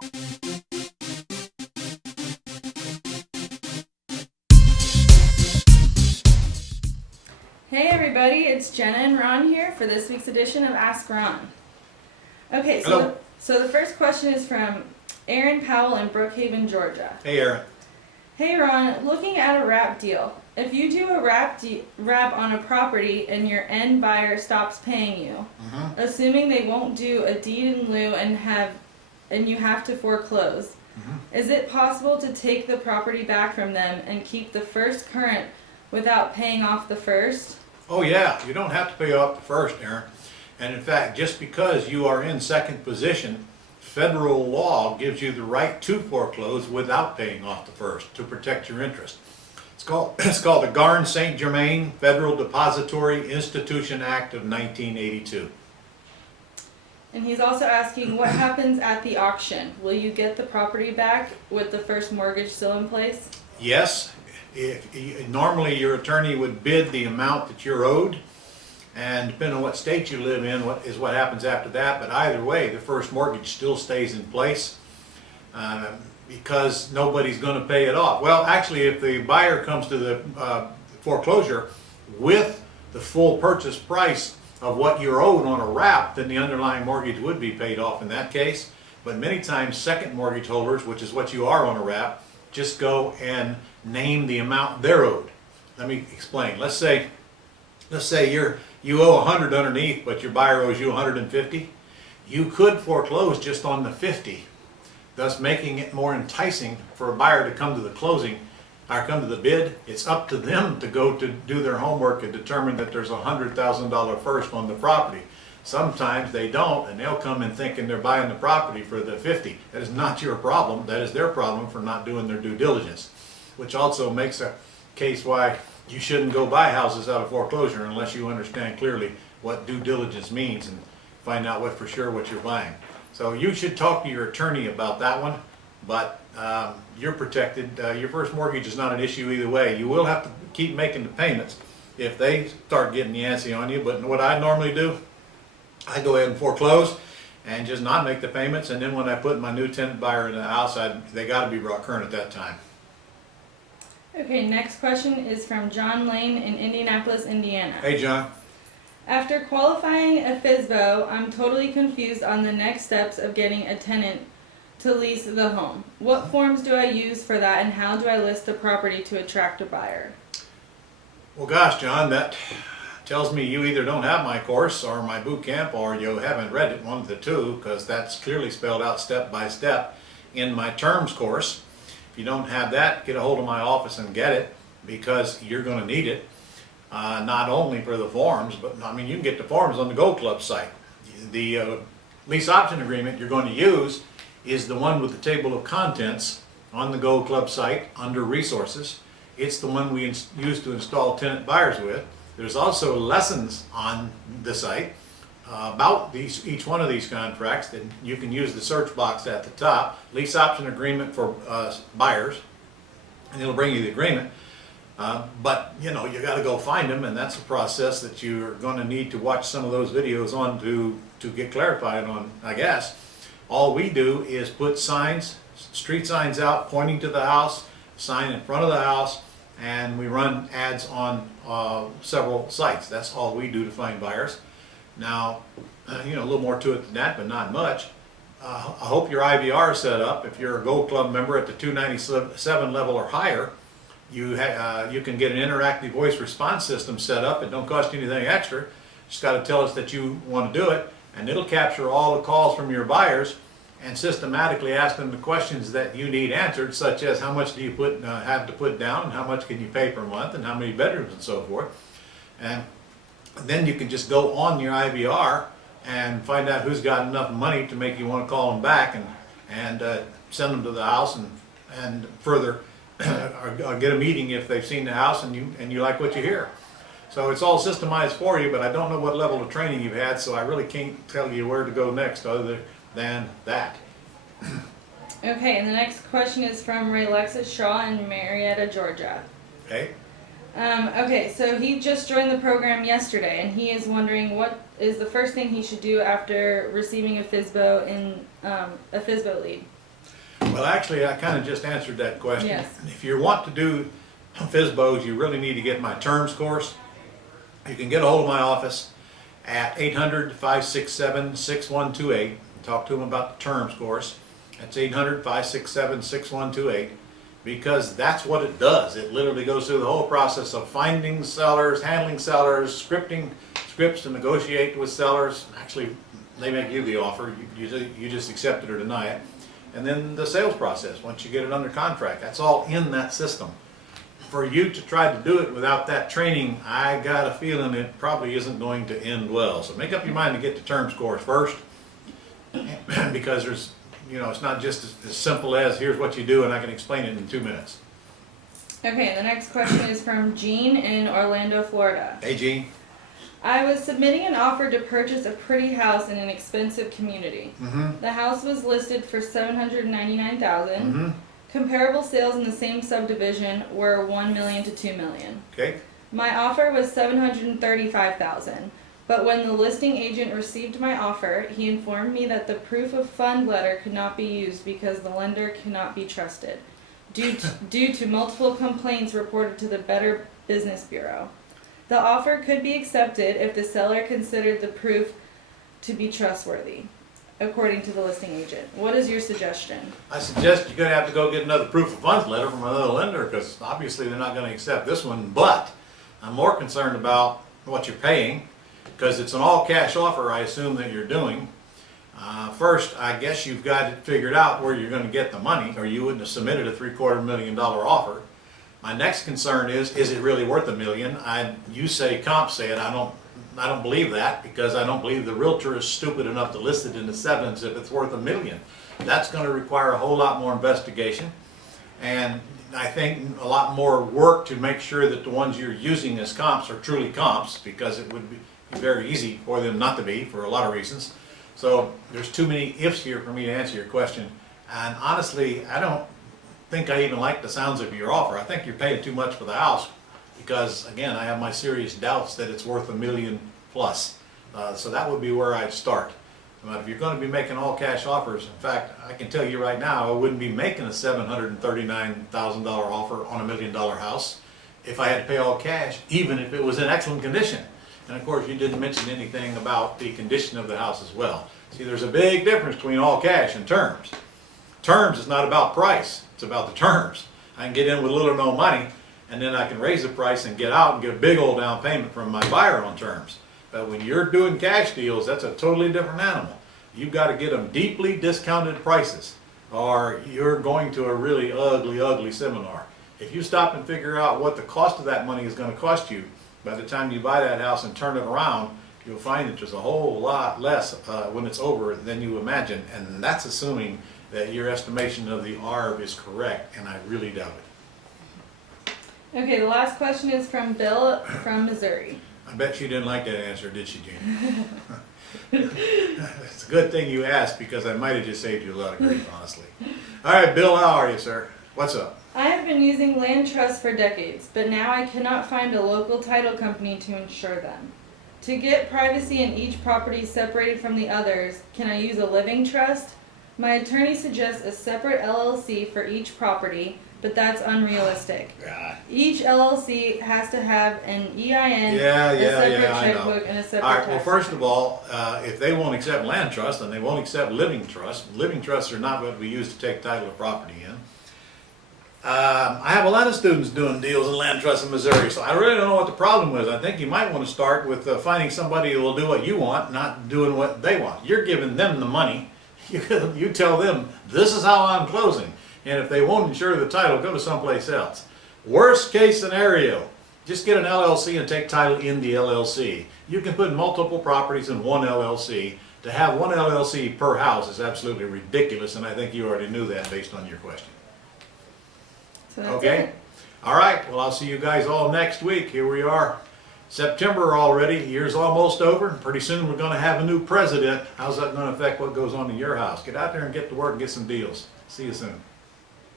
Hey everybody, it's Jenna and Ron here for this week's edition of Ask Ron. Okay, Hello. so the first question is from Aaron Powell in Brookhaven, Georgia. Hey, Aaron. Hey Ron, looking at a wrap deal. If you do a wrap on a property and your end buyer stops paying you, assuming they won't do a deed in lieu and you have to foreclose, is it possible to take the property back from them and keep the first current without paying off the first? Oh yeah, you don't have to pay off the first, Aaron. And in fact, just because you are in second position, federal law gives you the right to foreclose without paying off the first to protect your interest. It's called the Garn-St. Germain Federal Depository Institution Act of 1982. And he's also asking, what happens at the auction? Will you get the property back with the first mortgage still in place? Yes, normally your attorney would bid the amount that you're owed, and depending on what state you live in, what happens after that. But either way, the first mortgage still stays in place because nobody's going to pay it off. Well, actually, if the buyer comes to the foreclosure with the full purchase price of what you're owed on a wrap, then the underlying mortgage would be paid off in that case. But many times, second mortgage holders, which is what you are on a wrap, just go and name the amount they're owed. Let me explain. Let's say you owe 100 underneath, but your buyer owes you 150. You could foreclose just on the 50, thus making it more enticing for a buyer to come to the closing or come to the bid. It's up to them to go to do their homework and determine that there's a $100,000 first on the property. Sometimes they don't, and they'll come in thinking they're buying the property for the 50. That is not your problem. That is their problem for not doing their due diligence, which also makes a case why you shouldn't go buy houses out of foreclosure unless you understand clearly what due diligence means and find out for sure what you're buying. So you should talk to your attorney about that one, but you're protected. Your first mortgage is not an issue either way. You will have to keep making the payments if they start getting antsy on you, but what I normally do, I go ahead and foreclose and just not make the payments, and then when I put my new tenant buyer in the house, they got to be brought current at that time. Okay, next question is from John Lane in Indianapolis, Indiana. Hey, John. After qualifying a FSBO, I'm totally confused on the next steps of getting a tenant to lease the home. What forms do I use for that, and how do I list the property to attract a buyer? Well, gosh, John, that tells me you either don't have my course or my boot camp, or you haven't read it, one of the two, because that's clearly spelled out step by step in my terms course. If you don't have that, get a hold of my office and get it, because you're going to need it, not only for the forms, but I mean, you can get the forms on the Gold Club site. The lease option agreement you're going to use is the one with the table of contents on the Gold Club site under resources. It's the one we use to install tenant buyers with. There's also lessons on the site about each one of these contracts that you can use the search box at the top. Lease option agreement for buyers, and it'll bring you the agreement. But you know, you got to go find them, and that's a process that you're going to need to watch some of those videos on to get clarified on, I guess. All we do is put signs, street signs out pointing to the house, sign in front of the house, and we run ads on several sites. That's all we do to find buyers. Now, you know, a little more to it than that, but not much. I hope your IVR is set up. If you're a Gold Club member at the 297 level or higher, you can get an interactive voice response system set up. It don't cost you anything extra. Just got to tell us that you want to do it, and it'll capture all the calls from your buyers and systematically ask them the questions that you need answered, such as how much do you have to put down, and how much can you pay per month, and how many bedrooms, and so forth. And then you can just go on your IVR and find out who's got enough money to make you want to call them back and send them to the house and further or get a meeting if they've seen the house and you like what you hear. So it's all systemized for you, but I don't know what level of training you've had, so I really can't tell you where to go next other than that. Okay, and the next question is from Ray Lexus Shaw in Marietta, Georgia. Okay. Okay, so he just joined the program yesterday, and he is wondering what is the first thing he should do after receiving a FSBO lead. Well, actually, I kind of just answered that question. Yes. If you want to do FSBOs, you really need to get my terms course. You can get a hold of my office at 800-567-6128. Talk to them about the terms course. That's 800-567-6128, because that's what it does. It literally goes through the whole process of finding sellers, handling sellers, scripting scripts to negotiate with sellers. Actually, they make you the offer. You just accept it or deny it. And then the sales process, once you get it under contract, that's all in that system. For you to try to do it without that training, I got a feeling it probably isn't going to end well. So make up your mind to get the terms course first, because there's, it's not just as simple as here's what you do and I can explain it in 2 minutes. Okay, the next question is from Jean in Orlando, Florida. Hey, Gene. I was submitting an offer to purchase a pretty house in an expensive community. Mm-hmm. The house was listed for $799,000. Mm-hmm. Comparable sales in the same subdivision were $1 million to $2 million. Okay. My offer was $735,000, but when the listing agent received my offer, he informed me that the proof of fund letter could not be used because the lender cannot be trusted, due to multiple complaints reported to the Better Business Bureau. The offer could be accepted if the seller considered the proof to be trustworthy, according to the listing agent. What is your suggestion? I suggest you're going to have to go get another proof of funds letter from another lender, because obviously they're not going to accept this one. But I'm more concerned about what you're paying, because it's an all-cash offer, I assume, that you're doing. First, I guess you've got it figured out where you're going to get the money, or you wouldn't have submitted a $750,000 offer. My next concern is it really worth $1 million? You say, comp say it. I don't believe that, because I don't believe the realtor is stupid enough to list it in the sevens if it's worth $1 million. That's going to require a whole lot more investigation, and I think a lot more work to make sure that the ones you're using as comps are truly comps, because it would be very easy for them not to be for a lot of reasons. So there's too many ifs here for me to answer your question, and honestly, I don't think I even like the sounds of your offer. I think you're paying too much for the house, because again, I have my serious doubts that it's worth $1 million plus. So that would be where I'd start. But if you're going to be making all cash offers, in fact, I can tell you right now, I wouldn't be making a $739,000 offer on $1 million house if I had to pay all cash, even if it was in excellent condition. And of course, you didn't mention anything about the condition of the house as well. See, there's a big difference between all cash and terms. Terms is not about price, it's about the terms. I can get in with little or no money, and then I can raise the price and get out and get a big old down payment from my buyer on terms. But when you're doing cash deals, that's a totally different animal. You've got to get them deeply discounted prices, or you're going to a really ugly, ugly seminar. If you stop and figure out what the cost of that money is going to cost you, by the time you buy that house and turn it around, you'll find that there's a whole lot less when it's over than you imagine, and that's assuming that your estimation of the ARV is correct, and I really doubt it. Okay, the last question is from Bill from Missouri. I bet she didn't like that answer, did she, Jean? It's a good thing you asked, because I might have just saved you a lot of grief, honestly. All right, Bill, how are you, sir? What's up? I have been using land trusts for decades, but now I cannot find a local title company to insure them. To get privacy in each property separated from the others, can I use a living trust? My attorney suggests a separate LLC for each property, but that's unrealistic. God. Each LLC has to have an EIN, Yeah, a separate I know. checkbook, and a separate All right, well, tax first of return. all, if they won't accept land trust, then they won't accept living trust. Living trusts are not what we use to take title of property in. I have a lot of students doing deals in land trusts in Missouri, so I really don't know what the problem is. I think you might want to start with finding somebody who will do what you want, not doing what they want. You're giving them the money. You tell them, this is how I'm closing. And if they won't insure the title, go to someplace else. Worst case scenario, just get an LLC and take title in the LLC. You can put multiple properties in one LLC. To have one LLC per house is absolutely ridiculous, and I think you already knew that based on your question. So that's Okay? it. All right, well, I'll see you guys all next week. Here we are. September already, year's almost over. Pretty soon we're going to have a new president. How's that going to affect what goes on in your house? Get out there and get to work and get some deals. See you soon.